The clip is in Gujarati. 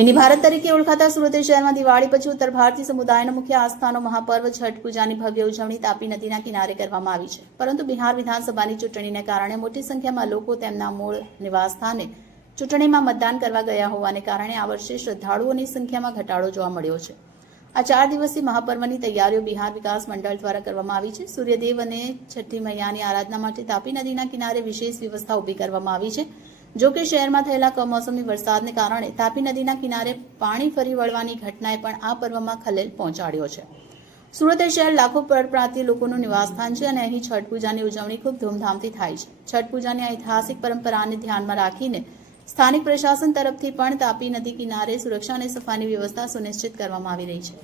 મિની ભારત તરીકે ઓળખાતા સુરત શહેરમાં દિવાળી પછી ઉત્તર ભારતીય સમુદાયનો મુખ્ય આસ્થાનો મહાપર્વ છઠ પૂજાની ભવ્ય ઉજવણી તાપી નદીના કિનારે કરવામાં આવી છે. પરંતુ બિહાર વિધાનસભાની ચૂંટણીને કારણે મોટી સંખ્યામાં લોકો તેમના મૂળ નિવાસસ્થાને ચૂંટણીમાં મતદાન કરવા ગયા હોવાને કારણે આ વર્ષે શ્રદ્ધાળુઓની સંખ્યામાં ઘટાડો જોવા મળ્યો છે. આ 4 દિવસીય મહાપર્વની તૈયારીઓ બિહાર વિકાસ મંડળ દ્વારા કરવામાં આવી છે. સૂર્યદેવ અને છઠ્ઠી મૈયાની આરાધના માટે તાપી નદીના કિનારે વિશેષ વ્યવસ્થા ઊભી કરવામાં આવી છે. જો કે શહેરમાં થયેલા કમોસમી વરસાદને કારણે તાપી નદીના કિનારે પાણી ફરી વળવાની ઘટનાએ પણ આ પર્વમાં ખલેલ પહોંચાડ્યો છે. સુરત શહેર લાખો પરપ્રાંતીય લોકોનું નિવાસસ્થાન છે અને અહીં છઠ પૂજાની ઉજવણી ખૂબ ધૂમધામથી થાય છે. છઠ પૂજાની ઐતિહાસિક પરંપરાને ધ્યાનમાં રાખીને સ્થાનિક પ્રશાસન તરફથી પણ તાપી નદી કિનારે સુરક્ષા અને સફાઈની વ્યવસ્થા સુનિશ્ચિત કરવામાં આવી રહી છે.